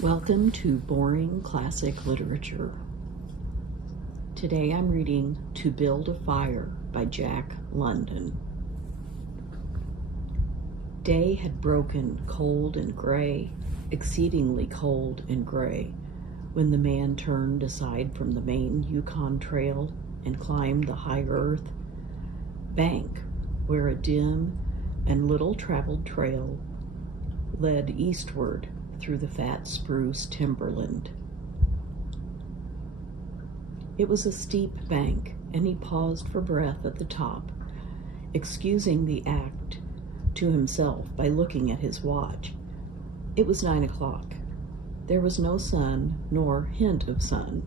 Welcome to Boring Classic Literature. Today I'm reading To Build a Fire by Jack London. Day had broken cold and gray, exceedingly cold and gray, when the man turned aside from the main Yukon trail and climbed the high earth bank where a dim and little-traveled trail led eastward through the fat spruce timberland. It was a steep bank, and he paused for breath at the top, excusing the act to himself by looking at his watch. It was 9 o'clock. There was no sun nor hint of sun,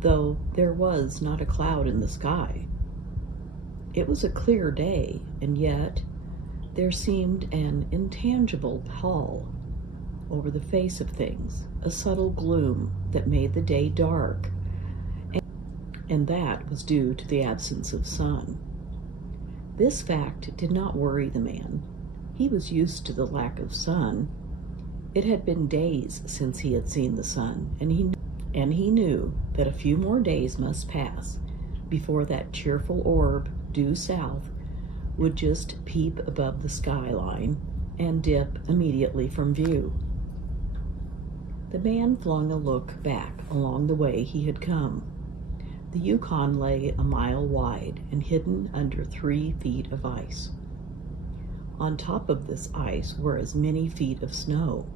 though there was not a cloud in the sky. It was a clear day, and yet there seemed an intangible pall over the face of things, a subtle gloom that made the day dark, and that was due to the absence of sun. This fact did not worry the man. He was used to the lack of sun. It had been days since he had seen the sun, and he knew that a few more days must pass before that cheerful orb due south would just peep above the skyline and dip immediately from view. The man flung a look back along the way he had come. The Yukon lay a mile wide and hidden under 3 feet of ice. On top of this ice were as many feet of snow.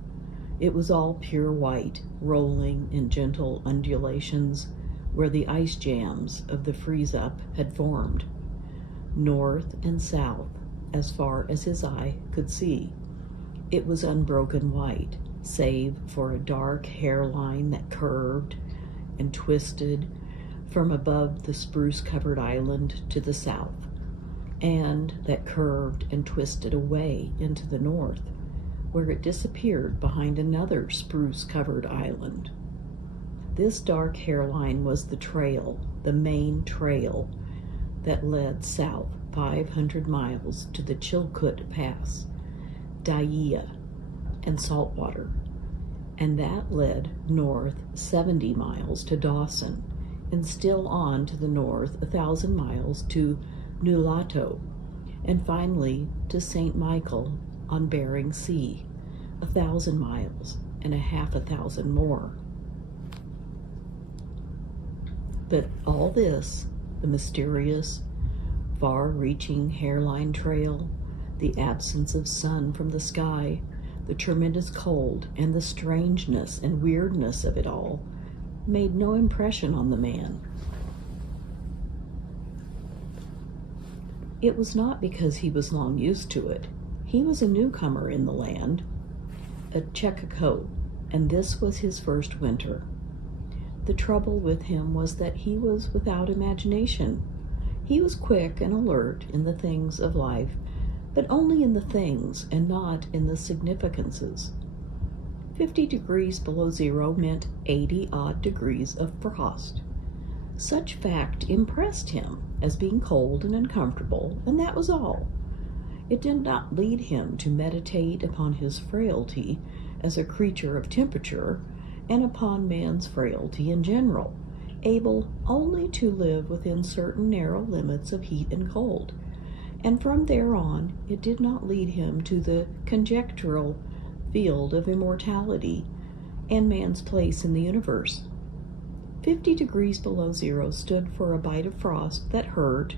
It was all pure white, rolling in gentle undulations where the ice jams of the freeze-up had formed, north and south, as far as his eye could see. It was unbroken white, save for a dark hairline that curved and twisted from above the spruce-covered island to the south, and that curved and twisted away into the north, where it disappeared behind another spruce-covered island. This dark hairline was the trail, the main trail, that led south 500 miles to the Chilkoot Pass, Dyea, and Saltwater, and that led north 70 miles to Dawson, and still on to the north 1,000 miles to Nulato, and finally to St. Michael on Bering Sea, 1,000 miles and a half 1,000 more. But all this, the mysterious, far-reaching hairline trail, the absence of sun from the sky, the tremendous cold, and the strangeness and weirdness of it all, made no impression on the man. It was not because he was long used to it. He was a newcomer in the land, a Chekako, and this was his first winter. The trouble with him was that he was without imagination. He was quick and alert in the things of life, but only in the things and not in the significances. 50 degrees below zero meant 80-odd degrees of frost. Such fact impressed him as being cold and uncomfortable, and that was all. It did not lead him to meditate upon his frailty as a creature of temperature and upon man's frailty in general, able only to live within certain narrow limits of heat and cold. And from there on, it did not lead him to the conjectural field of immortality and man's place in the universe. 50 degrees below zero stood for a bite of frost that hurt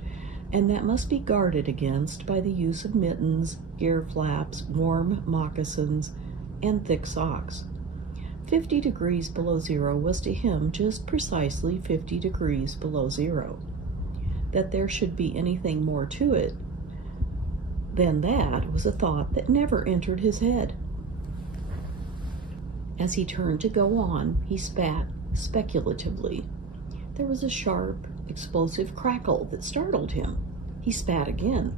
and that must be guarded against by the use of mittens, ear flaps, warm moccasins, and thick socks. 50 degrees below zero was to him just precisely 50 degrees below zero. That there should be anything more to it than that was a thought that never entered his head. As he turned to go on, he spat speculatively. There was a sharp, explosive crackle that startled him. He spat again,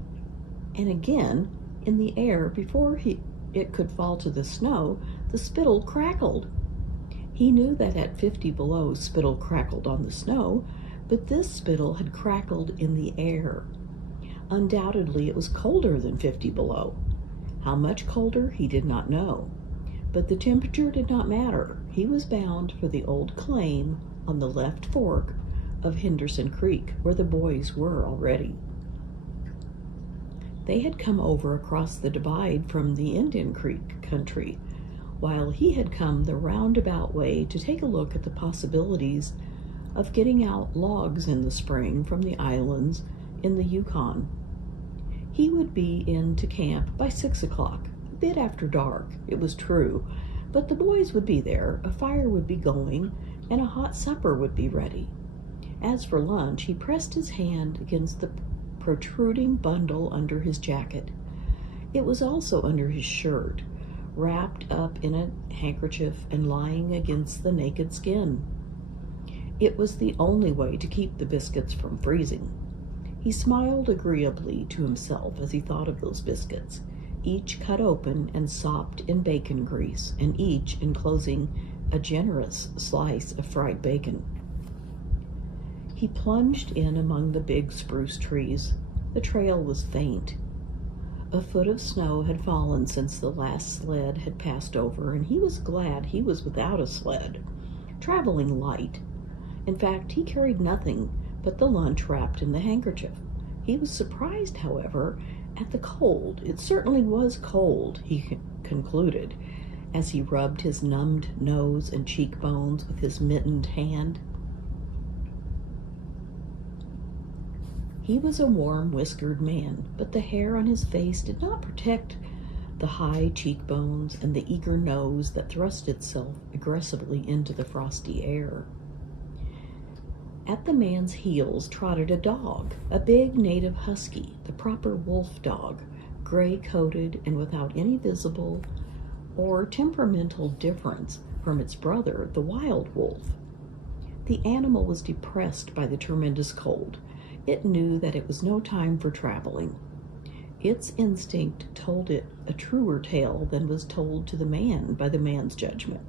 and again, in the air before it could fall to the snow, the spittle crackled. He knew that at 50 below, spittle crackled on the snow, but this spittle had crackled in the air. Undoubtedly, it was colder than 50 below. How much colder, he did not know. But the temperature did not matter. He was bound for the old claim on the left fork of Henderson Creek, where the boys were already. They had come over across the divide from the Indian Creek country, while he had come the roundabout way to take a look at the possibilities of getting out logs in the spring from the islands in the Yukon. He would be into camp by 6 o'clock, a bit after dark, it was true, but the boys would be there, a fire would be going, and a hot supper would be ready. As for lunch, he pressed his hand against the protruding bundle under his jacket. It was also under his shirt, wrapped up in a handkerchief and lying against the naked skin. It was the only way to keep the biscuits from freezing. He smiled agreeably to himself as he thought of those biscuits, each cut open and sopped in bacon grease, and each enclosing a generous slice of fried bacon. He plunged in among the big spruce trees. The trail was faint. A foot of snow had fallen since the last sled had passed over, and he was glad he was without a sled, traveling light. In fact, he carried nothing but the lunch wrapped in the handkerchief. He was surprised, however, at the cold. It certainly was cold, he concluded, as he rubbed his numbed nose and cheekbones with his mittened hand. He was a warm, whiskered man, but the hair on his face did not protect the high cheekbones and the eager nose that thrust itself aggressively into the frosty air. At the man's heels trotted a dog, a big native husky, the proper wolf dog, gray-coated and without any visible or temperamental difference from its brother, the wild wolf. The animal was depressed by the tremendous cold. It knew that it was no time for traveling. Its instinct told it a truer tale than was told to the man by the man's judgment.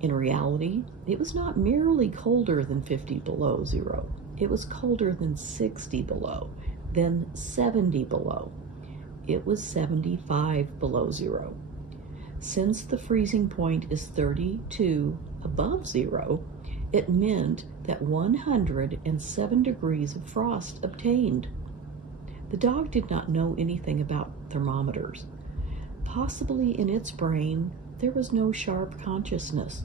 In reality, it was not merely colder than 50 below zero. It was colder than 60 below, then 70 below. It was 75 below zero. Since the freezing point is 32 above zero, it meant that 107 degrees of frost obtained. The dog did not know anything about thermometers. Possibly in its brain there was no sharp consciousness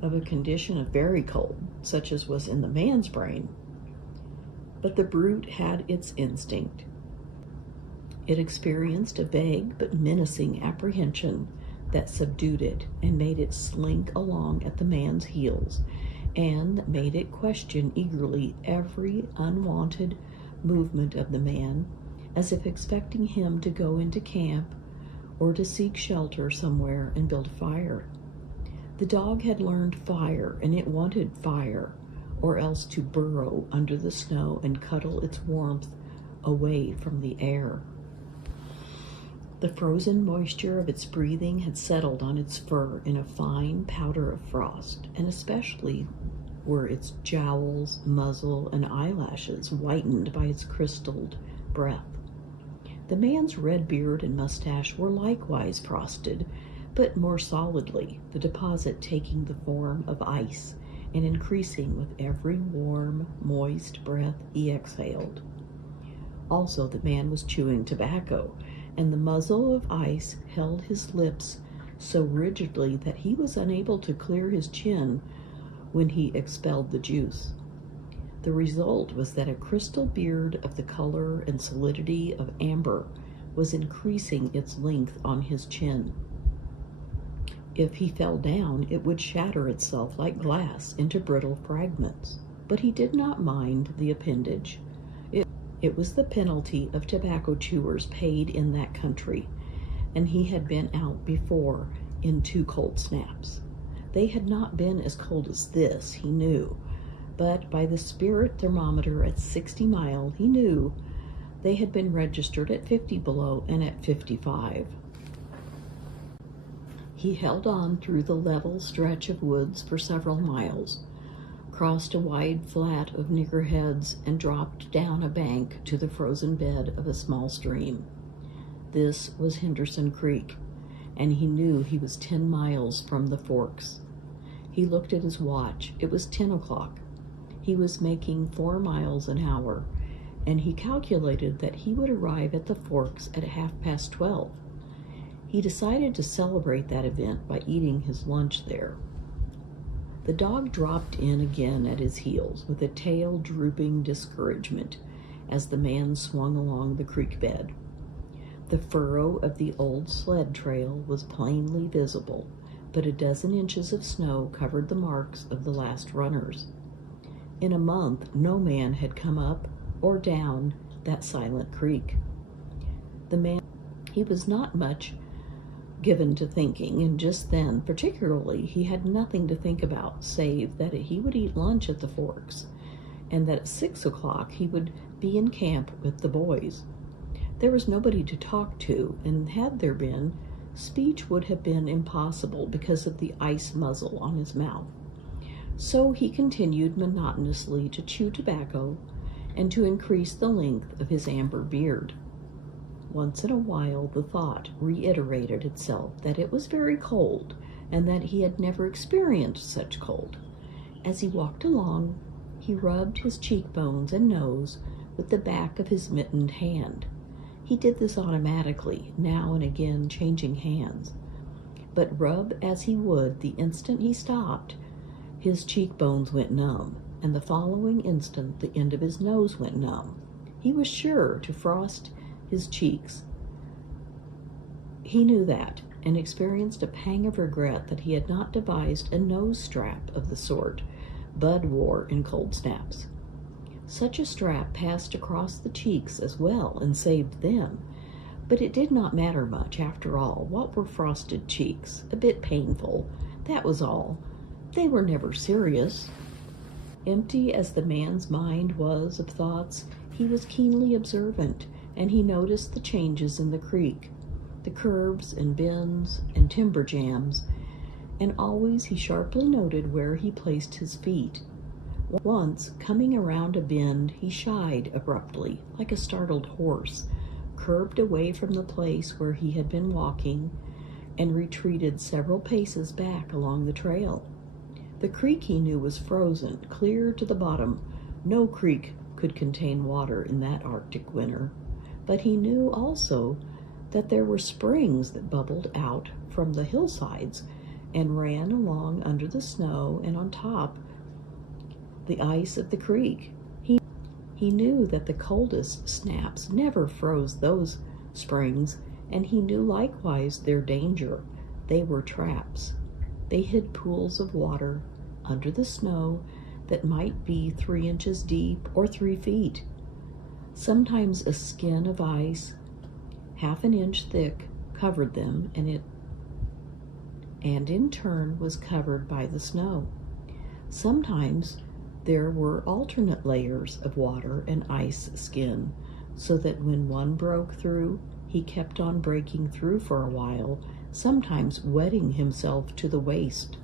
of a condition of very cold, such as was in the man's brain. But the brute had its instinct. It experienced a vague but menacing apprehension that subdued it and made it slink along at the man's heels, and made it question eagerly every unwanted movement of the man, as if expecting him to go into camp or to seek shelter somewhere and build a fire. The dog had learned fire, and it wanted fire, or else to burrow under the snow and cuddle its warmth away from the air. The frozen moisture of its breathing had settled on its fur in a fine powder of frost, and especially were its jowls, muzzle, and eyelashes whitened by its crystalled breath. The man's red beard and mustache were likewise frosted, but more solidly, the deposit taking the form of ice and increasing with every warm, moist breath he exhaled. Also, the man was chewing tobacco, and the muzzle of ice held his lips so rigidly that he was unable to clear his chin when he expelled the juice. The result was that a crystal beard of the color and solidity of amber was increasing its length on his chin. If he fell down, it would shatter itself like glass into brittle fragments. But he did not mind the appendage. It was the penalty of tobacco chewers paid in that country, and he had been out before in 2 cold snaps. They had not been as cold as this, he knew, but by the spirit thermometer at 60 mile, he knew they had been registered at 50 below and at 55. He held on through the level stretch of woods for several miles, crossed a wide flat of niggerheads, and dropped down a bank to the frozen bed of a small stream. This was Henderson Creek, and he knew he was 10 miles from the forks. He looked at his watch. It was 10 o'clock. He was making 4 miles an hour, and he calculated that he would arrive at the Forks at 12:30. He decided to celebrate that event by eating his lunch there. The dog dropped in again at his heels with a tail drooping discouragement as the man swung along the creek bed. The furrow of the old sled trail was plainly visible, but a dozen inches of snow covered the marks of the last runners. In a month, no man had come up or down that silent creek. The man, he was not much given to thinking, and just then, particularly, he had nothing to think about save that he would eat lunch at the Forks, and that at 6 o'clock he would be in camp with the boys. There was nobody to talk to, and had there been, speech would have been impossible because of the ice muzzle on his mouth. So he continued monotonously to chew tobacco and to increase the length of his amber beard. Once in a while the thought reiterated itself that it was very cold and that he had never experienced such cold. As he walked along, he rubbed his cheekbones and nose with the back of his mittened hand. He did this automatically, now and again changing hands. But rub as he would, the instant he stopped, his cheekbones went numb, and the following instant the end of his nose went numb. He was sure to frost his cheeks. He knew that, and experienced a pang of regret that he had not devised a nose strap of the sort Bud wore in cold snaps. Such a strap passed across the cheeks as well and saved them, but it did not matter much after all. What were frosted cheeks? A bit painful, that was all. They were never serious. Empty as the man's mind was of thoughts, he was keenly observant, and he noticed the changes in the creek, the curves and bends and timber jams, and always he sharply noted where he placed his feet. Once, coming around a bend, he shied abruptly, like a startled horse, curbed away from the place where he had been walking, and retreated several paces back along the trail. The creek, he knew, was frozen, clear to the bottom. No creek could contain water in that Arctic winter. But he knew also that there were springs that bubbled out from the hillsides and ran along under the snow and on top the ice of the creek. He knew that the coldest snaps never froze those springs, and he knew likewise their danger. They were traps. They hid pools of water under the snow that might be 3 inches deep or 3 feet. Sometimes a skin of ice, half an inch thick, covered them, and in turn was covered by the snow. Sometimes there were alternate layers of water and ice skin, so that when one broke through, he kept on breaking through for a while, sometimes wetting himself to the waist.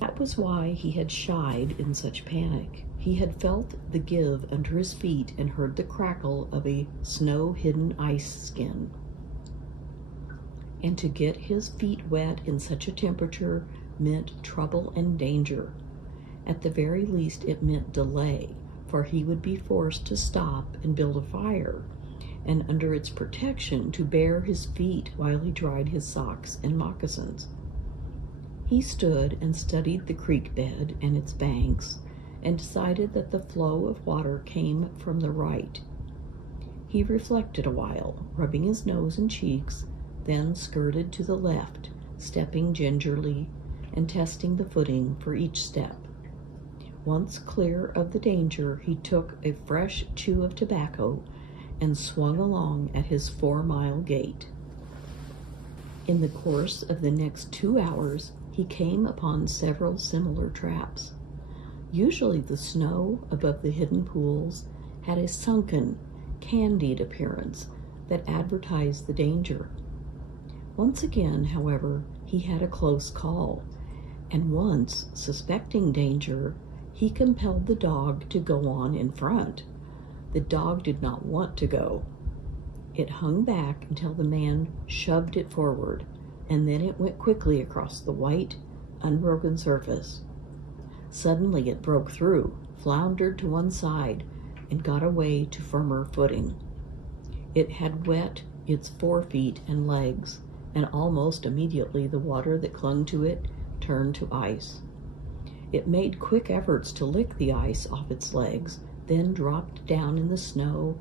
That was why he had shied in such panic. He had felt the give under his feet and heard the crackle of a snow-hidden ice skin. And to get his feet wet in such a temperature meant trouble and danger. At the very least, it meant delay, for he would be forced to stop and build a fire, and under its protection to bare his feet while he dried his socks and moccasins. He stood and studied the creek bed and its banks, and decided that the flow of water came from the right. He reflected a while, rubbing his nose and cheeks, then skirted to the left, stepping gingerly and testing the footing for each step. Once clear of the danger, he took a fresh chew of tobacco and swung along at his 4-mile gait. In the course of the next 2 hours, he came upon several similar traps. Usually the snow above the hidden pools had a sunken, candied appearance that advertised the danger. Once again, however, he had a close call, and once, suspecting danger, he compelled the dog to go on in front. The dog did not want to go. It hung back until the man shoved it forward, and then it went quickly across the white, unbroken surface. Suddenly it broke through, floundered to one side, and got away to firmer footing. It had wet its forefeet and legs, and almost immediately the water that clung to it turned to ice. It made quick efforts to lick the ice off its legs, then dropped down in the snow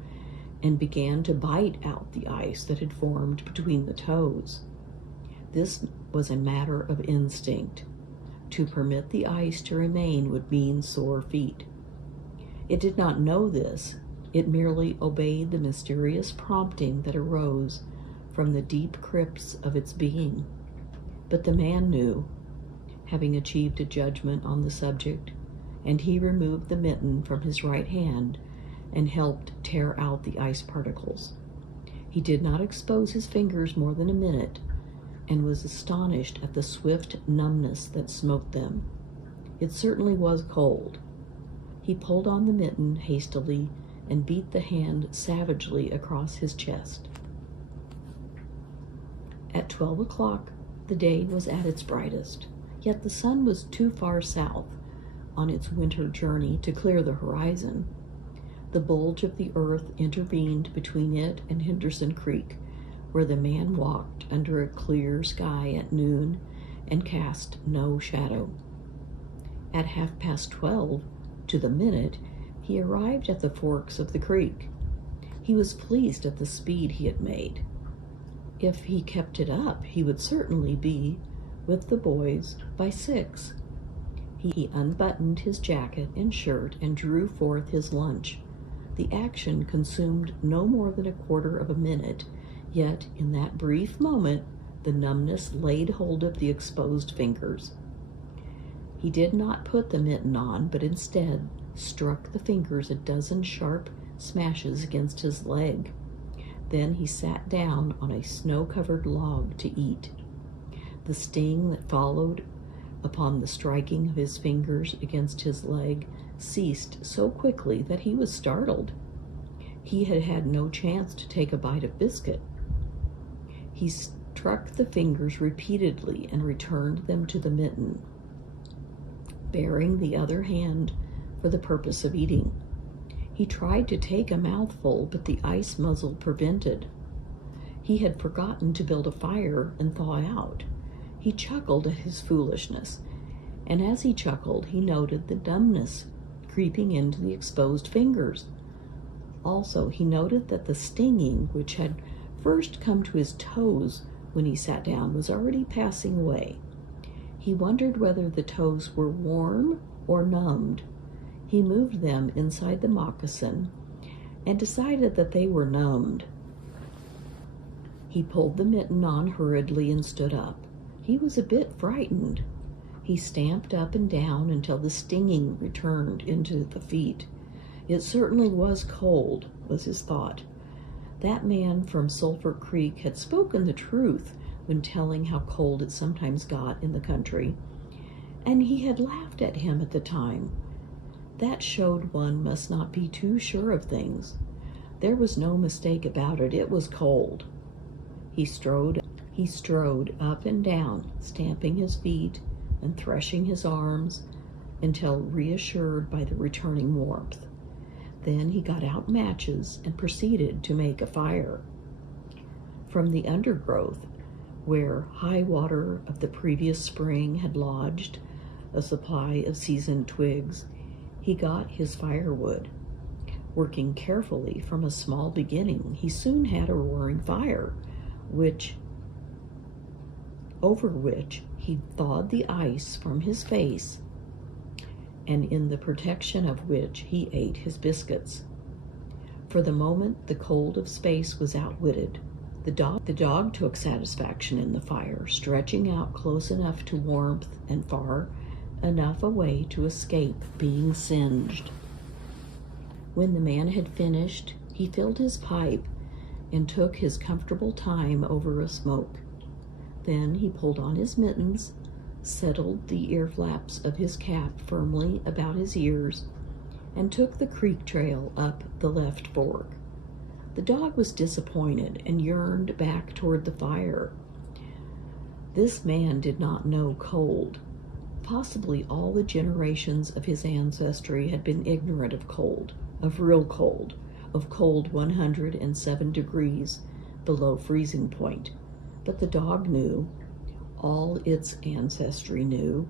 and began to bite out the ice that had formed between the toes. This was a matter of instinct. To permit the ice to remain would mean sore feet. It did not know this. It merely obeyed the mysterious prompting that arose from the deep crypts of its being. But the man knew, having achieved a judgment on the subject, and he removed the mitten from his right hand and helped tear out the ice particles. He did not expose his fingers more than a minute, and was astonished at the swift numbness that smote them. It certainly was cold. He pulled on the mitten hastily and beat the hand savagely across his chest. At 12 o'clock, the day was at its brightest, yet the sun was too far south on its winter journey to clear the horizon. The bulge of the earth intervened between it and Henderson Creek, where the man walked under a clear sky at noon and cast no shadow. At 12:30, to the minute, he arrived at the forks of the creek. He was pleased at the speed he had made. If he kept it up, he would certainly be with the boys by 6. He unbuttoned his jacket and shirt and drew forth his lunch. The action consumed no more than a quarter of a minute, yet in that brief moment the numbness laid hold of the exposed fingers. He did not put the mitten on, but instead struck the fingers a dozen sharp smashes against his leg. Then he sat down on a snow-covered log to eat. The sting that followed upon the striking of his fingers against his leg ceased so quickly that he was startled. He had had no chance to take a bite of biscuit. He struck the fingers repeatedly and returned them to the mitten, baring the other hand for the purpose of eating. He tried to take a mouthful, but the ice muzzle prevented. He had forgotten to build a fire and thaw out. He chuckled at his foolishness, and as he chuckled, he noted the numbness creeping into the exposed fingers. Also, he noted that the stinging, which had first come to his toes when he sat down, was already passing away. He wondered whether the toes were warm or numbed. He moved them inside the moccasin and decided that they were numbed. He pulled the mitten on hurriedly and stood up. He was a bit frightened. He stamped up and down until the stinging returned into the feet. It certainly was cold, was his thought. That man from Sulphur Creek had spoken the truth when telling how cold it sometimes got in the country, and he had laughed at him at the time. That showed one must not be too sure of things. There was no mistake about it. It was cold. He strode up and down, stamping his feet and threshing his arms until reassured by the returning warmth. Then he got out matches and proceeded to make a fire. From the undergrowth, where high water of the previous spring had lodged a supply of seasoned twigs, he got his firewood. Working carefully from a small beginning, he soon had a roaring fire, over which he thawed the ice from his face, and in the protection of which he ate his biscuits. For the moment, the cold of space was outwitted. The dog took satisfaction in the fire, stretching out close enough to warmth and far enough away to escape being singed. When the man had finished, he filled his pipe and took his comfortable time over a smoke. Then he pulled on his mittens, settled the ear flaps of his cap firmly about his ears, and took the creek trail up the left fork. The dog was disappointed and yearned back toward the fire. This man did not know cold. Possibly all the generations of his ancestry had been ignorant of cold, of real cold, of cold 107 degrees below freezing point. But the dog knew, all its ancestry knew,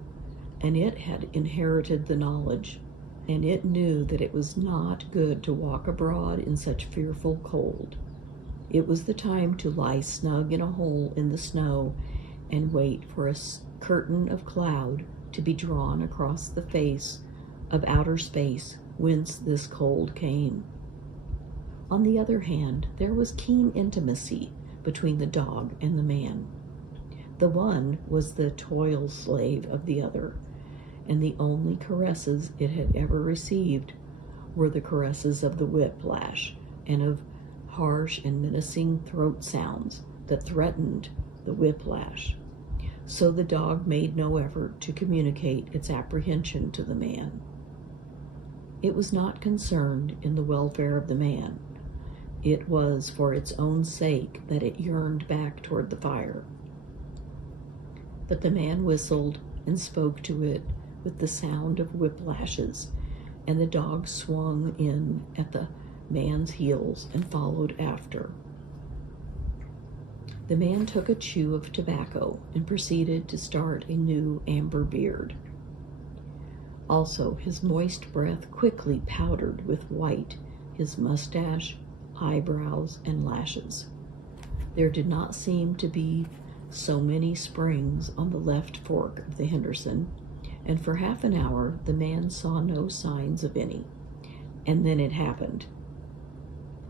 and it had inherited the knowledge, and it knew that it was not good to walk abroad in such fearful cold. It was the time to lie snug in a hole in the snow and wait for a curtain of cloud to be drawn across the face of outer space whence this cold came. On the other hand, there was keen intimacy between the dog and the man. The one was the toil slave of the other, and the only caresses it had ever received were the caresses of the whiplash and of harsh and menacing throat sounds that threatened the whiplash. So the dog made no effort to communicate its apprehension to the man. It was not concerned in the welfare of the man. It was for its own sake that it yearned back toward the fire. But the man whistled and spoke to it with the sound of whiplashes, and the dog swung in at the man's heels and followed after. The man took a chew of tobacco and proceeded to start a new amber beard. Also, his moist breath quickly powdered with white his mustache, eyebrows, and lashes. There did not seem to be so many springs on the left fork of the Henderson, and for half an hour the man saw no signs of any. And then it happened.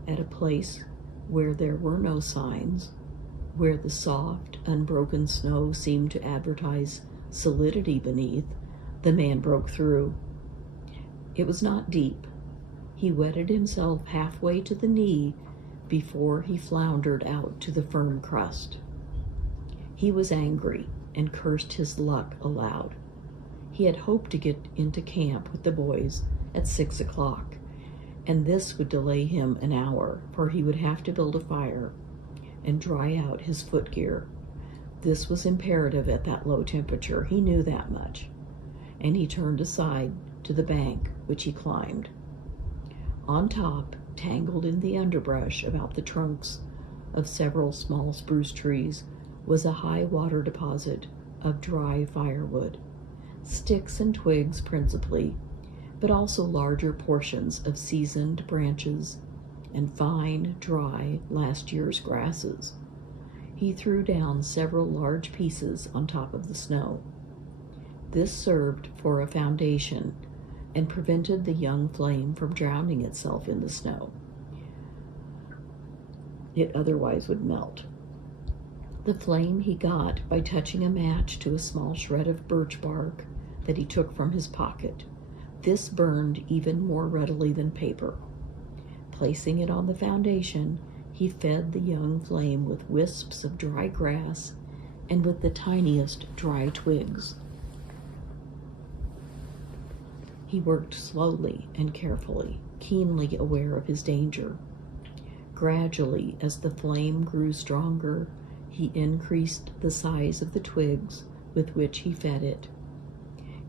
At a place where there were no signs, where the soft, unbroken snow seemed to advertise solidity beneath, the man broke through. It was not deep. He wetted himself halfway to the knee before he floundered out to the firm crust. He was angry and cursed his luck aloud. He had hoped to get into camp with the boys at 6 o'clock, and this would delay him an hour, for he would have to build a fire and dry out his footgear. This was imperative at that low temperature. He knew that much, and he turned aside to the bank, which he climbed. On top, tangled in the underbrush about the trunks of several small spruce trees, was a high water deposit of dry firewood, sticks and twigs principally, but also larger portions of seasoned branches and fine, dry, last year's grasses. He threw down several large pieces on top of the snow. This served for a foundation and prevented the young flame from drowning itself in the snow. It otherwise would melt. The flame he got by touching a match to a small shred of birch bark that he took from his pocket. This burned even more readily than paper. Placing it on the foundation, he fed the young flame with wisps of dry grass and with the tiniest dry twigs. He worked slowly and carefully, keenly aware of his danger. Gradually, as the flame grew stronger, he increased the size of the twigs with which he fed it.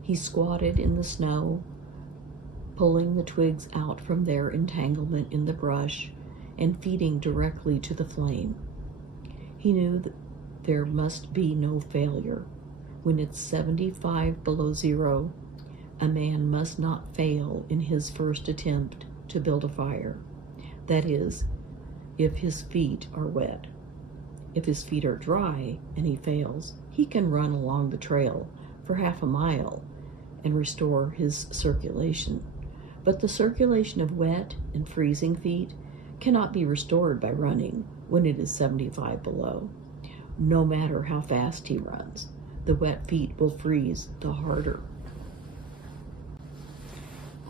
He squatted in the snow, pulling the twigs out from their entanglement in the brush and feeding directly to the flame. He knew that there must be no failure. When it's 75 below zero, a man must not fail in his first attempt to build a fire. That is, if his feet are wet. If his feet are dry and he fails, he can run along the trail for half a mile and restore his circulation. But the circulation of wet and freezing feet cannot be restored by running when it is 75 below. No matter how fast he runs, the wet feet will freeze the harder.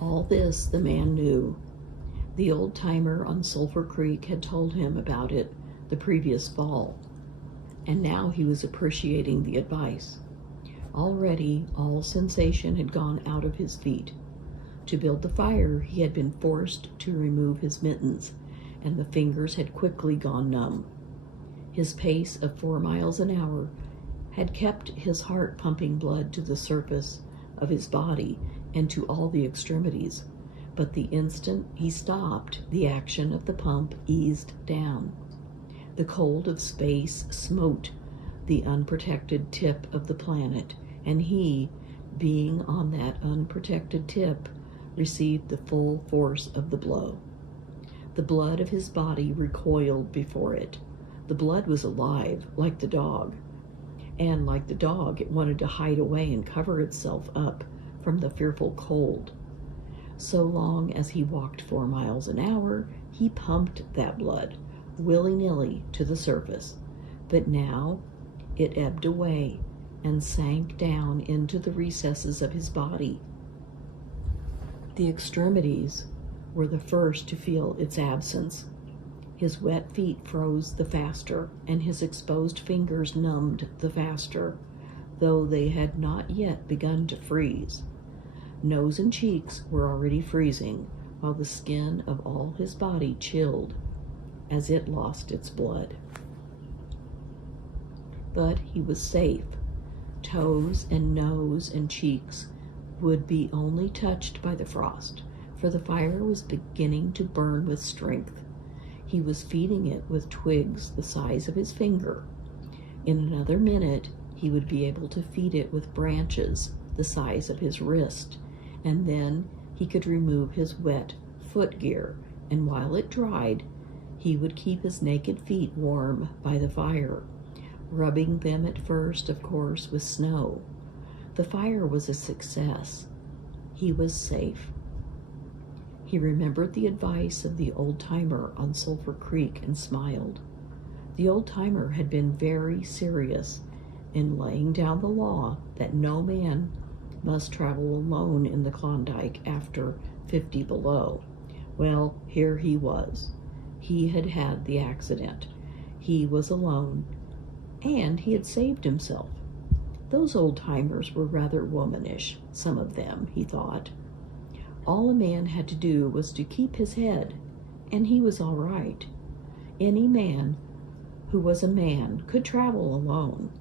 All this the man knew. The old-timer on Sulphur Creek had told him about it the previous fall, and now he was appreciating the advice. Already all sensation had gone out of his feet. To build the fire, he had been forced to remove his mittens, and the fingers had quickly gone numb. His pace of 4 miles an hour had kept his heart pumping blood to the surface of his body and to all the extremities. But the instant he stopped, the action of the pump eased down. The cold of space smote the unprotected tip of the planet, and he, being on that unprotected tip, received the full force of the blow. The blood of his body recoiled before it. The blood was alive, like the dog. And like the dog, it wanted to hide away and cover itself up from the fearful cold. So long as he walked 4 miles an hour, he pumped that blood, willy-nilly, to the surface. But now it ebbed away and sank down into the recesses of his body. The extremities were the first to feel its absence. His wet feet froze the faster, and his exposed fingers numbed the faster, though they had not yet begun to freeze. Nose and cheeks were already freezing, while the skin of all his body chilled as it lost its blood. But he was safe. Toes and nose and cheeks would be only touched by the frost, for the fire was beginning to burn with strength. He was feeding it with twigs the size of his finger. In another minute, he would be able to feed it with branches the size of his wrist, and then he could remove his wet footgear, and while it dried, he would keep his naked feet warm by the fire, rubbing them at first, of course, with snow. The fire was a success. He was safe. He remembered the advice of the old-timer on Sulphur Creek and smiled. The old-timer had been very serious in laying down the law that no man must travel alone in the Klondike after 50 below. Well, here he was. He had had the accident. He was alone, and he had saved himself. Those old-timers were rather womanish, some of them, he thought. All a man had to do was to keep his head, and he was all right. Any man who was a man could travel alone,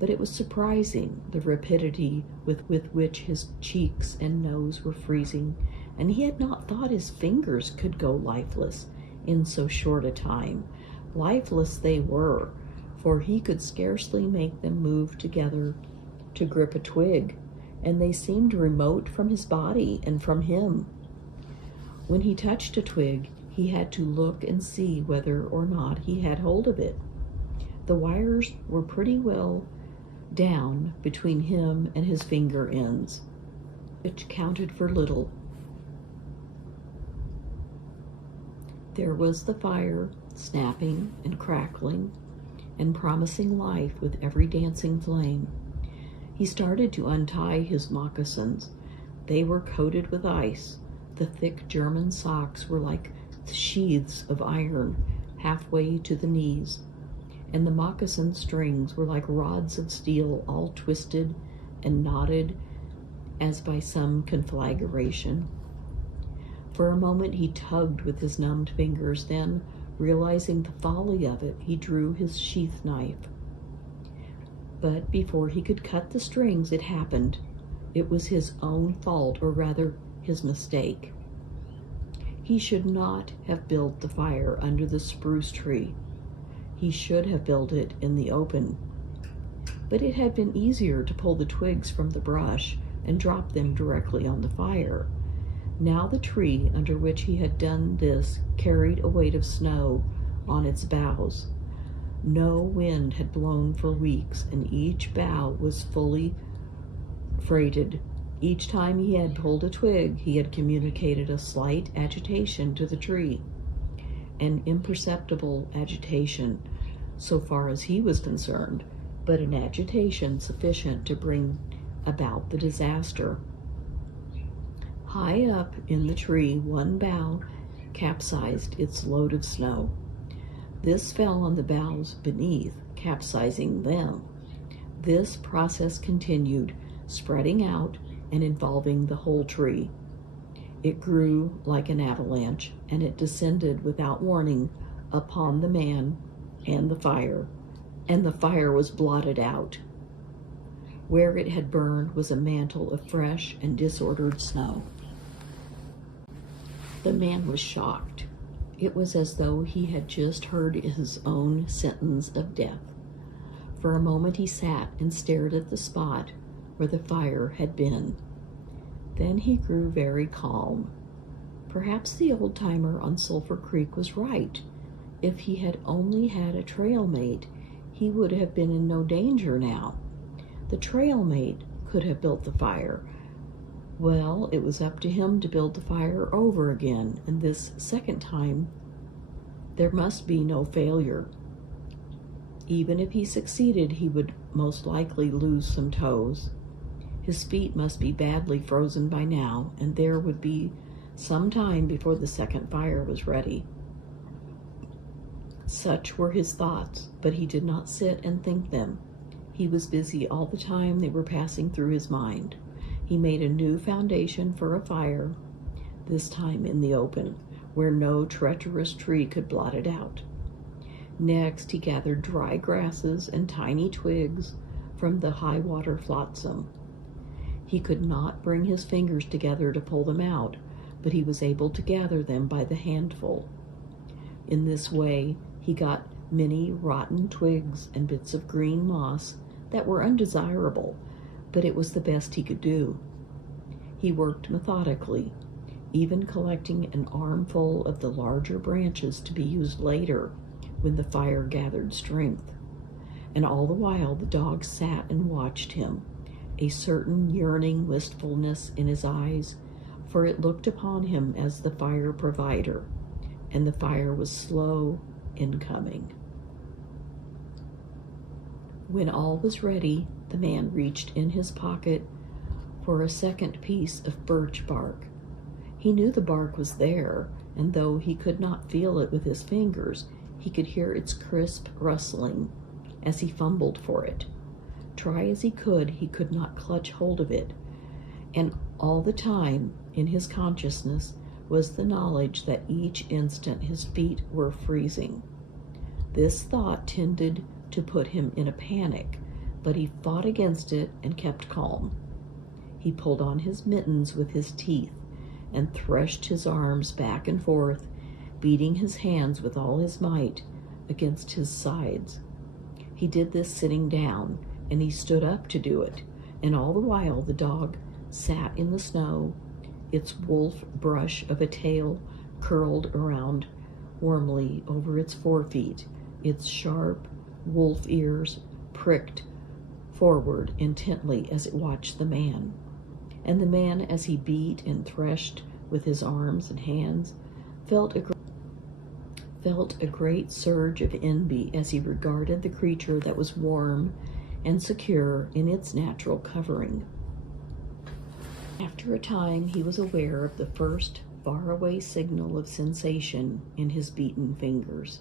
but it was surprising the rapidity with which his cheeks and nose were freezing, and he had not thought his fingers could go lifeless in so short a time. Lifeless they were, for he could scarcely make them move together to grip a twig, and they seemed remote from his body and from him. When he touched a twig, he had to look and see whether or not he had hold of it. The wires were pretty well down between him and his finger ends, which counted for little. There was the fire, snapping and crackling and promising life with every dancing flame. He started to untie his moccasins. They were coated with ice. The thick German socks were like sheaths of iron halfway to the knees, and the moccasin strings were like rods of steel, all twisted and knotted as by some conflagration. For a moment he tugged with his numbed fingers, then, realizing the folly of it, he drew his sheath knife. But before he could cut the strings, it happened. It was his own fault, or rather his mistake. He should not have built the fire under the spruce tree. He should have built it in the open. But it had been easier to pull the twigs from the brush and drop them directly on the fire. Now the tree under which he had done this carried a weight of snow on its boughs. No wind had blown for weeks, and each bough was fully freighted. Each time he had pulled a twig, he had communicated a slight agitation to the tree, an imperceptible agitation so far as he was concerned, but an agitation sufficient to bring about the disaster. High up in the tree, one bough capsized its load of snow. This fell on the boughs beneath, capsizing them. This process continued, spreading out and involving the whole tree. It grew like an avalanche, and it descended without warning upon the man and the fire was blotted out. Where it had burned was a mantle of fresh and disordered snow. The man was shocked. It was as though he had just heard his own sentence of death. For a moment he sat and stared at the spot where the fire had been. Then he grew very calm. Perhaps the old-timer on Sulphur Creek was right. If he had only had a trail mate, he would have been in no danger now. The trail mate could have built the fire. Well, it was up to him to build the fire over again, and this second time there must be no failure. Even if he succeeded, he would most likely lose some toes. His feet must be badly frozen by now, and there would be some time before the second fire was ready. Such were his thoughts, but he did not sit and think them. He was busy all the time they were passing through his mind. He made a new foundation for a fire, this time in the open, where no treacherous tree could blot it out. Next, he gathered dry grasses and tiny twigs from the high water flotsam. He could not bring his fingers together to pull them out, but he was able to gather them by the handful. In this way, he got many rotten twigs and bits of green moss that were undesirable, but it was the best he could do. He worked methodically, even collecting an armful of the larger branches to be used later when the fire gathered strength. And all the while the dog sat and watched him, a certain yearning wistfulness in his eyes, for it looked upon him as the fire provider, and the fire was slow in coming. When all was ready, the man reached in his pocket for a second piece of birch bark. He knew the bark was there, and though he could not feel it with his fingers, he could hear its crisp rustling as he fumbled for it. Try as he could not clutch hold of it, and all the time in his consciousness was the knowledge that each instant his feet were freezing. This thought tended to put him in a panic, but he fought against it and kept calm. He pulled on his mittens with his teeth and threshed his arms back and forth, beating his hands with all his might against his sides. He did this sitting down, and he stood up to do it, and all the while the dog sat in the snow, its wolf brush of a tail curled around warmly over its forefeet, its sharp wolf ears pricked forward intently as it watched the man. And the man, as he beat and threshed with his arms and hands, felt a great surge of envy as he regarded the creature that was warm and secure in its natural covering. After a time, he was aware of the first faraway signal of sensation in his beaten fingers.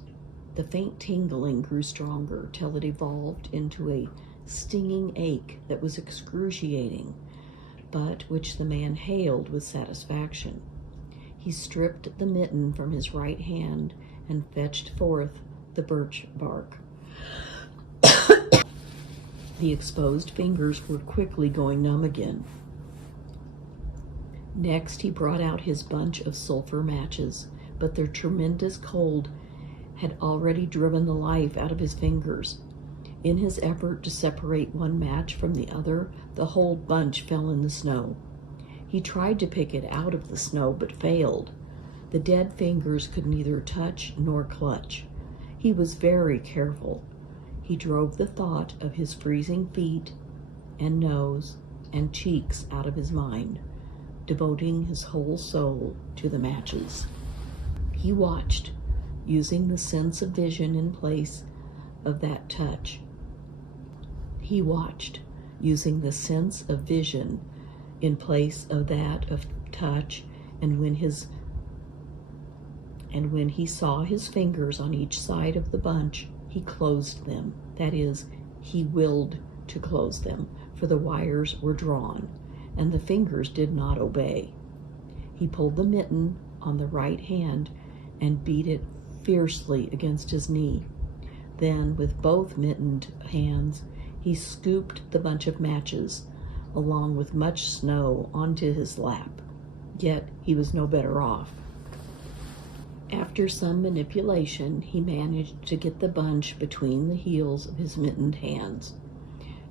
The faint tingling grew stronger till it evolved into a stinging ache that was excruciating, but which the man hailed with satisfaction. He stripped the mitten from his right hand and fetched forth the birch bark. The exposed fingers were quickly going numb again. Next, he brought out his bunch of sulfur matches, but their tremendous cold had already driven the life out of his fingers. In his effort to separate one match from the other, the whole bunch fell in the snow. He tried to pick it out of the snow, but failed. The dead fingers could neither touch nor clutch. He was very careful. He drove the thought of his freezing feet and nose and cheeks out of his mind, devoting his whole soul to the matches. He watched, using the sense of vision in place of that touch. He watched, using the sense of vision in place of that of touch, and when he saw his fingers on each side of the bunch, he closed them. That is, he willed to close them, for the wires were drawn, and the fingers did not obey. He pulled the mitten on the right hand and beat it fiercely against his knee. Then, with both mittened hands, He scooped the bunch of matches, along with much snow, onto his lap. Yet he was no better off. After some manipulation, he managed to get the bunch between the heels of his mittened hands.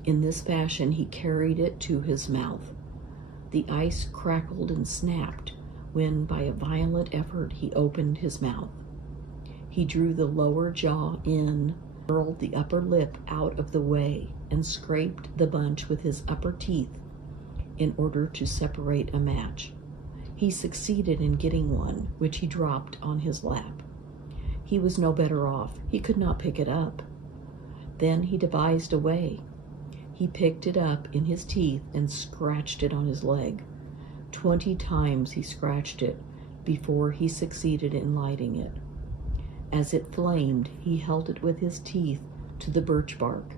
In this fashion, he carried it to his mouth. The ice crackled and snapped when, by a violent effort, he opened his mouth. He drew the lower jaw in, hurled the upper lip out of the way, and scraped the bunch with his upper teeth in order to separate a match. He succeeded in getting one, which he dropped on his lap. He was no better off. He could not pick it up. Then he devised a way. He picked it up in his teeth and scratched it on his leg. 20 times he scratched it before he succeeded in lighting it. As it flamed, he held it with his teeth to the birch bark,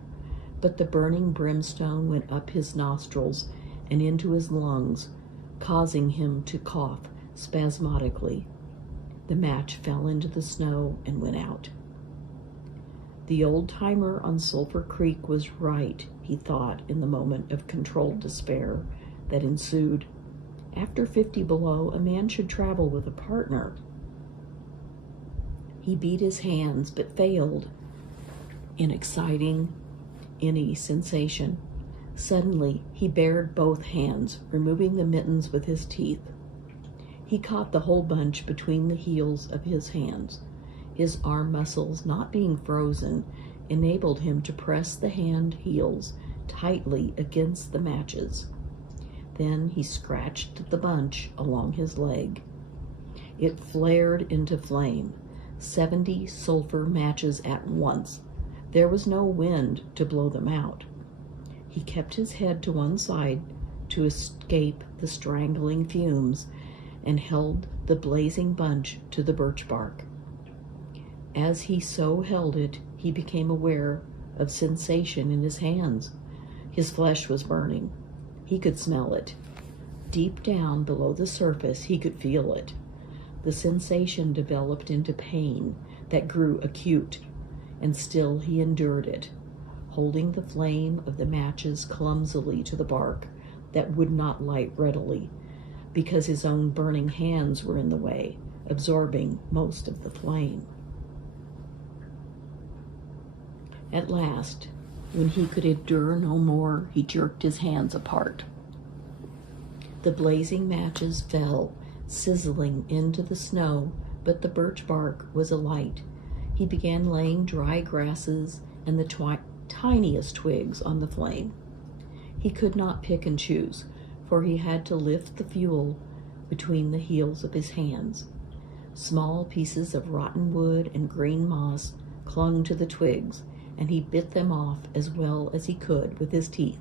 but the burning brimstone went up his nostrils and into his lungs, causing him to cough spasmodically. The match fell into the snow and went out. The old-timer on Sulphur Creek was right, he thought in the moment of controlled despair that ensued. After 50 below, a man should travel with a partner. He beat his hands, but failed in exciting any sensation. Suddenly, he bared both hands, removing the mittens with his teeth. He caught the whole bunch between the heels of his hands. His arm muscles, not being frozen, enabled him to press the hand heels tightly against the matches. Then he scratched the bunch along his leg. It flared into flame, 70 sulfur matches at once. There was no wind to blow them out. He kept his head to one side to escape the strangling fumes and held the blazing bunch to the birch bark. As he so held it, he became aware of sensation in his hands. His flesh was burning. He could smell it. Deep down below the surface, he could feel it. The sensation developed into pain that grew acute, and still he endured it, holding the flame of the matches clumsily to the bark that would not light readily, because his own burning hands were in the way, absorbing most of the flame. At last, when he could endure no more, he jerked his hands apart. The blazing matches fell, sizzling into the snow, but the birch bark was alight. He began laying dry grasses and the tiniest twigs on the flame. He could not pick and choose, for he had to lift the fuel between the heels of his hands. Small pieces of rotten wood and green moss clung to the twigs, and he bit them off as well as he could with his teeth.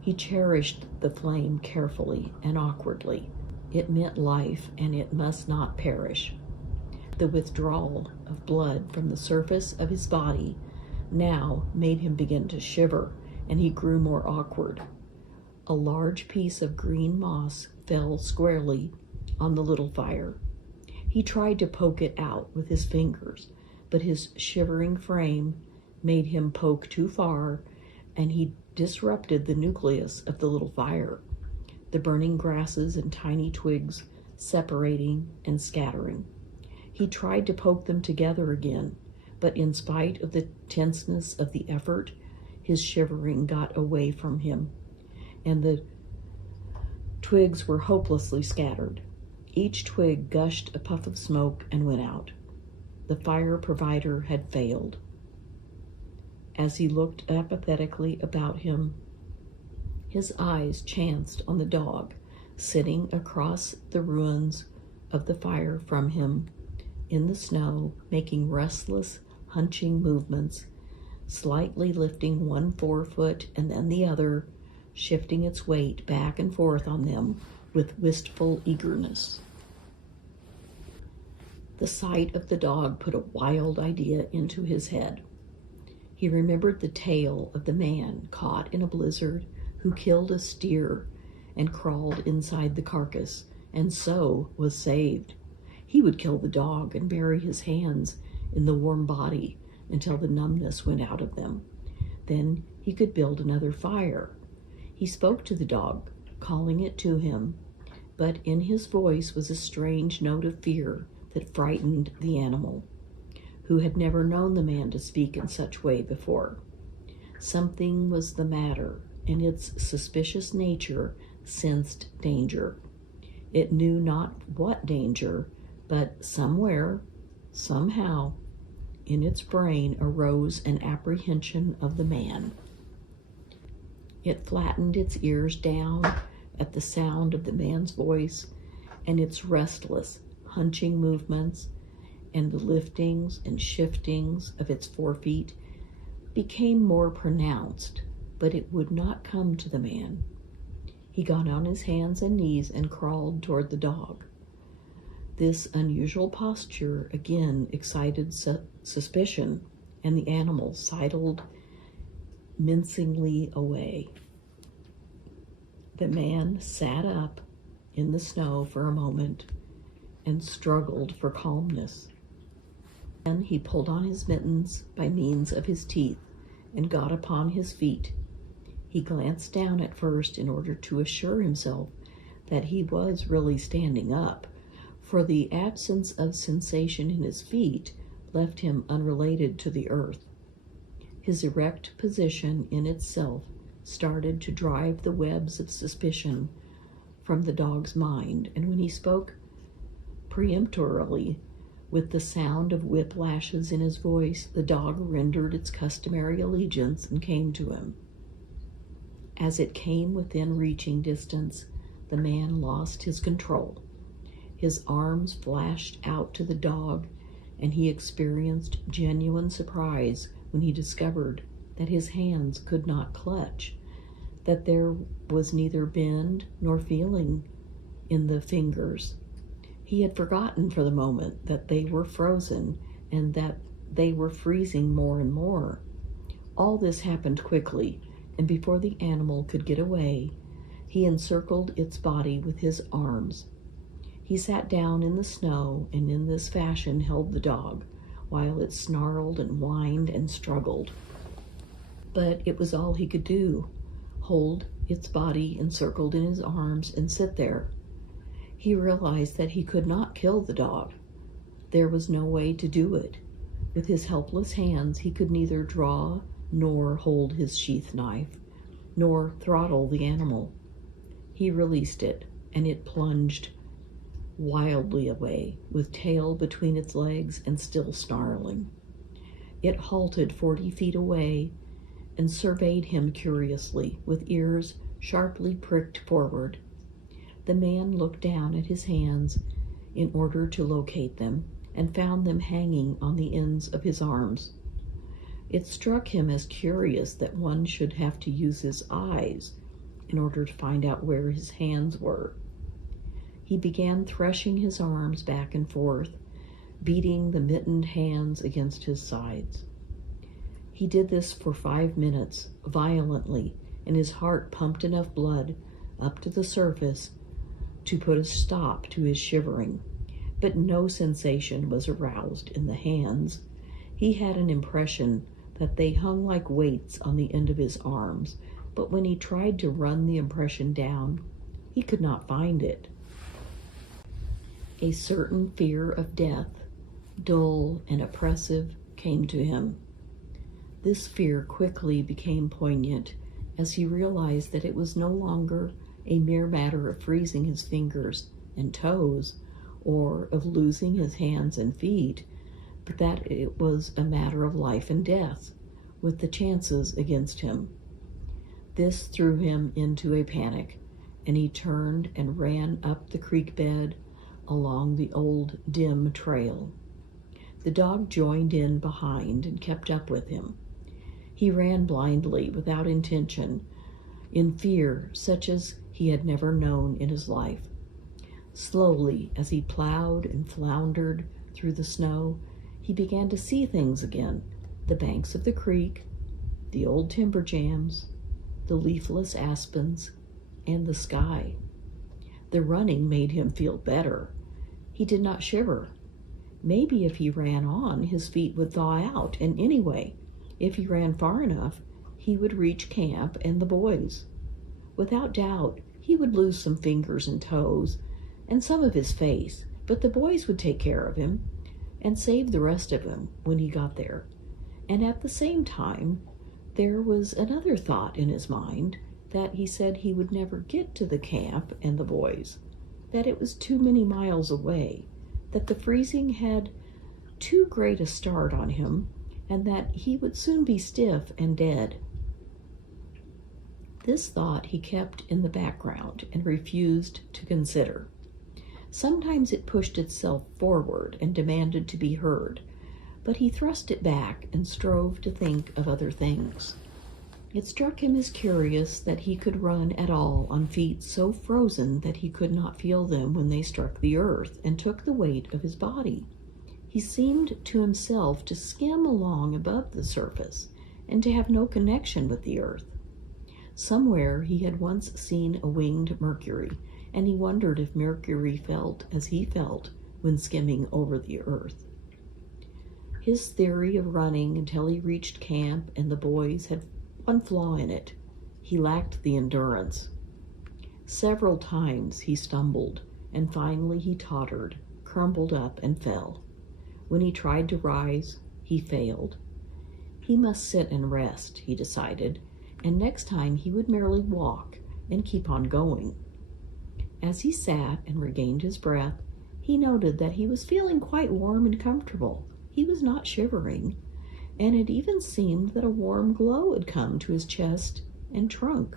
He cherished the flame carefully and awkwardly. It meant life, and it must not perish. The withdrawal of blood from the surface of his body now made him begin to shiver, and he grew more awkward. A large piece of green moss fell squarely on the little fire. He tried to poke it out with his fingers, but his shivering frame made him poke too far, and he disrupted the nucleus of the little fire, the burning grasses and tiny twigs separating and scattering. He tried to poke them together again, but in spite of the tenseness of the effort, his shivering got away from him, and the twigs were hopelessly scattered. Each twig gushed a puff of smoke and went out. The fire provider had failed. As he looked apathetically about him, his eyes chanced on the dog sitting across the ruins of the fire from him in the snow, making restless, hunching movements, slightly lifting one forefoot and then the other, shifting its weight back and forth on them with wistful eagerness. The sight of the dog put a wild idea into his head. He remembered the tale of the man caught in a blizzard who killed a steer and crawled inside the carcass, and so was saved. He would kill the dog and bury his hands in the warm body until the numbness went out of them. Then he could build another fire. He spoke to the dog, calling it to him, but in his voice was a strange note of fear that frightened the animal, who had never known the man to speak in such way before. Something was the matter, and its suspicious nature sensed danger. It knew not what danger, but somewhere, somehow, in its brain arose an apprehension of the man. It flattened its ears down at the sound of the man's voice, and its restless, hunching movements and the liftings and shiftings of its forefeet became more pronounced, but it would not come to the man. He got on his hands and knees and crawled toward the dog. This unusual posture again excited suspicion, and the animal sidled mincingly away. The man sat up in the snow for a moment and struggled for calmness. Then he pulled on his mittens by means of his teeth and got upon his feet. He glanced down at first in order to assure himself that he was really standing up, for the absence of sensation in his feet left him unrelated to the earth. His erect position in itself started to drive the webs of suspicion from the dog's mind, and when he spoke peremptorily, with the sound of whiplashes in his voice, the dog rendered its customary allegiance and came to him. As it came within reaching distance, the man lost his control. His arms flashed out to the dog, and he experienced genuine surprise when he discovered that his hands could not clutch, that there was neither bend nor feeling in the fingers. He had forgotten for the moment that they were frozen and that they were freezing more and more. All this happened quickly, and before the animal could get away, he encircled its body with his arms. He sat down in the snow and in this fashion held the dog, while it snarled and whined and struggled. But it was all he could do, hold its body encircled in his arms and sit there. He realized that he could not kill the dog. There was no way to do it. With his helpless hands, he could neither draw nor hold his sheath knife, nor throttle the animal. He released it, and it plunged wildly away, with tail between its legs and still snarling. It halted 40 feet away and surveyed him curiously, with ears sharply pricked forward. The man looked down at his hands in order to locate them, and found them hanging on the ends of his arms. It struck him as curious that one should have to use his eyes in order to find out where his hands were. He began threshing his arms back and forth, beating the mittened hands against his sides. He did this for 5 minutes, violently, and his heart pumped enough blood up to the surface to put a stop to his shivering. But no sensation was aroused in the hands. He had an impression that they hung like weights on the end of his arms, but when he tried to run the impression down, he could not find it. A certain fear of death, dull and oppressive, came to him. This fear quickly became poignant as he realized that it was no longer a mere matter of freezing his fingers and toes, or of losing his hands and feet, but that it was a matter of life and death, with the chances against him. This threw him into a panic, and he turned and ran up the creek bed along the old dim trail. The dog joined in behind and kept up with him. He ran blindly, without intention, in fear such as he had never known in his life. Slowly, as he plowed and floundered through the snow, he began to see things again: the banks of the creek, the old timber jams, the leafless aspens, and the sky. The running made him feel better. He did not shiver. Maybe if he ran on, his feet would thaw out, and anyway, if he ran far enough, he would reach camp and the boys. Without doubt, he would lose some fingers and toes and some of his face, but the boys would take care of him and save the rest of him when he got there. And at the same time, there was another thought in his mind that he said he would never get to the camp and the boys, that it was too many miles away, that the freezing had too great a start on him, and that he would soon be stiff and dead. This thought he kept in the background and refused to consider. Sometimes it pushed itself forward and demanded to be heard, but he thrust it back and strove to think of other things. It struck him as curious that he could run at all on feet so frozen that he could not feel them when they struck the earth and took the weight of his body. He seemed to himself to skim along above the surface and to have no connection with the earth. Somewhere he had once seen a winged Mercury, and he wondered if Mercury felt as he felt when skimming over the earth. His theory of running until he reached camp and the boys had one flaw in it. He lacked the endurance. Several times he stumbled, and finally he tottered, crumpled up, and fell. When he tried to rise, he failed. He must sit and rest, he decided, and next time he would merely walk and keep on going. As he sat and regained his breath, he noted that he was feeling quite warm and comfortable. He was not shivering, and it even seemed that a warm glow had come to his chest and trunk.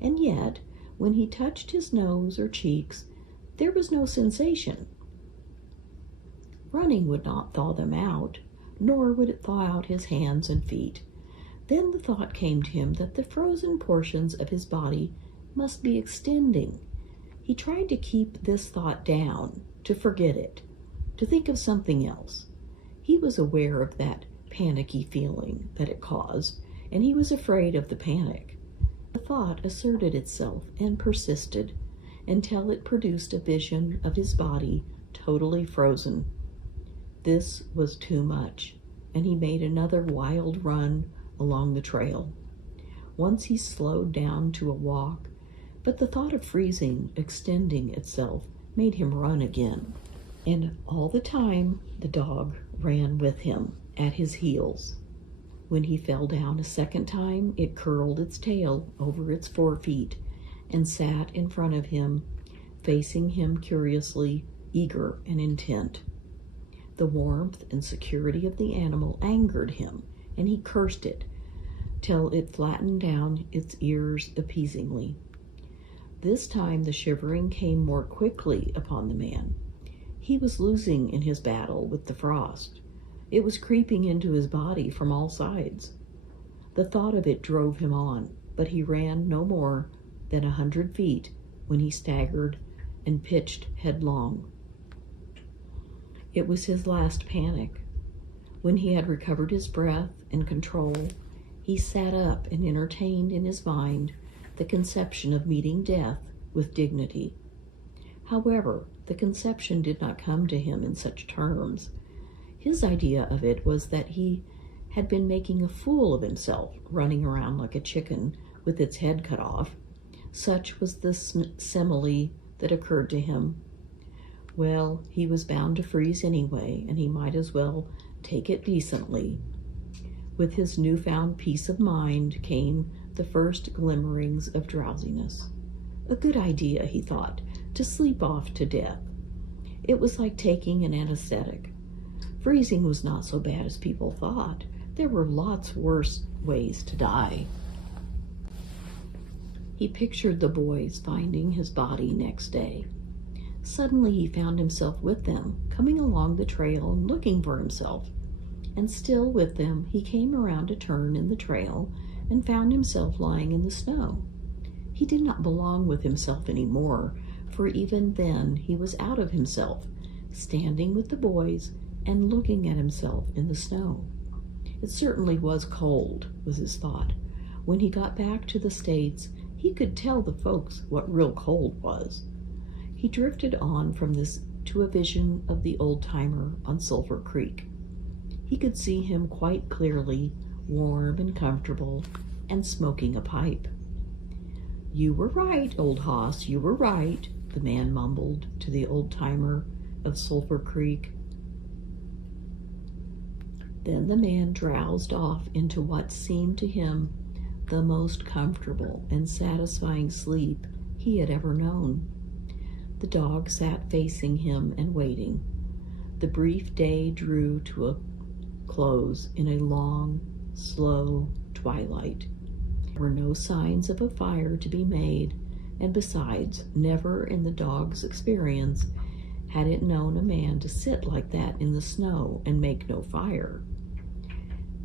And yet, when he touched his nose or cheeks, there was no sensation. Running would not thaw them out, nor would it thaw out his hands and feet. Then the thought came to him that the frozen portions of his body must be extending. He tried to keep this thought down, to forget it, to think of something else. He was aware of that panicky feeling that it caused, and he was afraid of the panic. The thought asserted itself and persisted until it produced a vision of his body totally frozen. This was too much, and he made another wild run along the trail. Once he slowed down to a walk, but the thought of freezing extending itself made him run again. And all the time the dog ran with him at his heels. When he fell down a second time, it curled its tail over its forefeet and sat in front of him, facing him curiously, eager and intent. The warmth and security of the animal angered him, and he cursed it till it flattened down its ears appeasingly. This time the shivering came more quickly upon the man. He was losing in his battle with the frost. It was creeping into his body from all sides. The thought of it drove him on, but he ran no more than 100 feet when he staggered and pitched headlong. It was his last panic. When he had recovered his breath and control, he sat up and entertained in his mind the conception of meeting death with dignity. However, the conception did not come to him in such terms. His idea of it was that he had been making a fool of himself, running around like a chicken with its head cut off. Such was the simile that occurred to him. Well, he was bound to freeze anyway, and he might as well take it decently. With his newfound peace of mind came the first glimmerings of drowsiness. A good idea, he thought, to sleep off to death. It was like taking an anesthetic. Freezing was not so bad as people thought. There were lots worse ways to die. He pictured the boys finding his body next day. Suddenly he found himself with them, coming along the trail and looking for himself. And still with them, he came around a turn in the trail and found himself lying in the snow. He did not belong with himself anymore, for even then he was out of himself, standing with the boys and looking at himself in the snow. It certainly was cold, was his thought. When he got back to the States, he could tell the folks what real cold was. He drifted on from this to a vision of the old-timer on Sulphur Creek. He could see him quite clearly, warm and comfortable, and smoking a pipe. "You were right, old hoss, you were right," the man mumbled to the old-timer of Sulphur Creek. Then the man drowsed off into what seemed to him the most comfortable and satisfying sleep he had ever known. The dog sat facing him and waiting. The brief day drew to a close in a long, slow twilight. There were no signs of a fire to be made, and besides, never in the dog's experience had it known a man to sit like that in the snow and make no fire.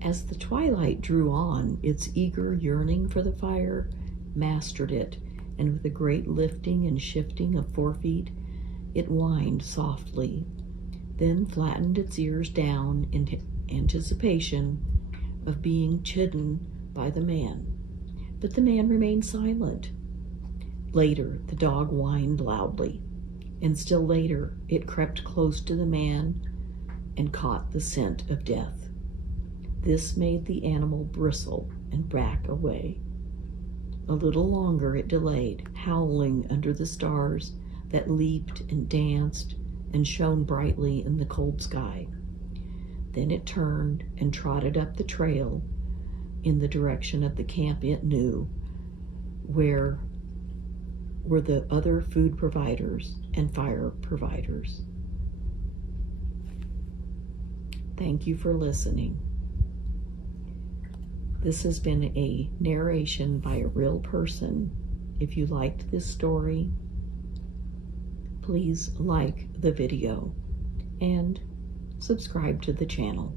As the twilight drew on, its eager yearning for the fire mastered it, and with a great lifting and shifting of forefeet, it whined softly, then flattened its ears down in anticipation of being chidden by the man. But the man remained silent. Later, the dog whined loudly, and still later, it crept close to the man and caught the scent of death. This made the animal bristle and back away. A little longer it delayed, howling under the stars that leaped and danced and shone brightly in the cold sky. Then it turned and trotted up the trail in the direction of the camp it knew, where were the other food providers and fire providers. Thank you for listening. This has been a narration by a real person. If you liked this story, please like the video and subscribe to the channel.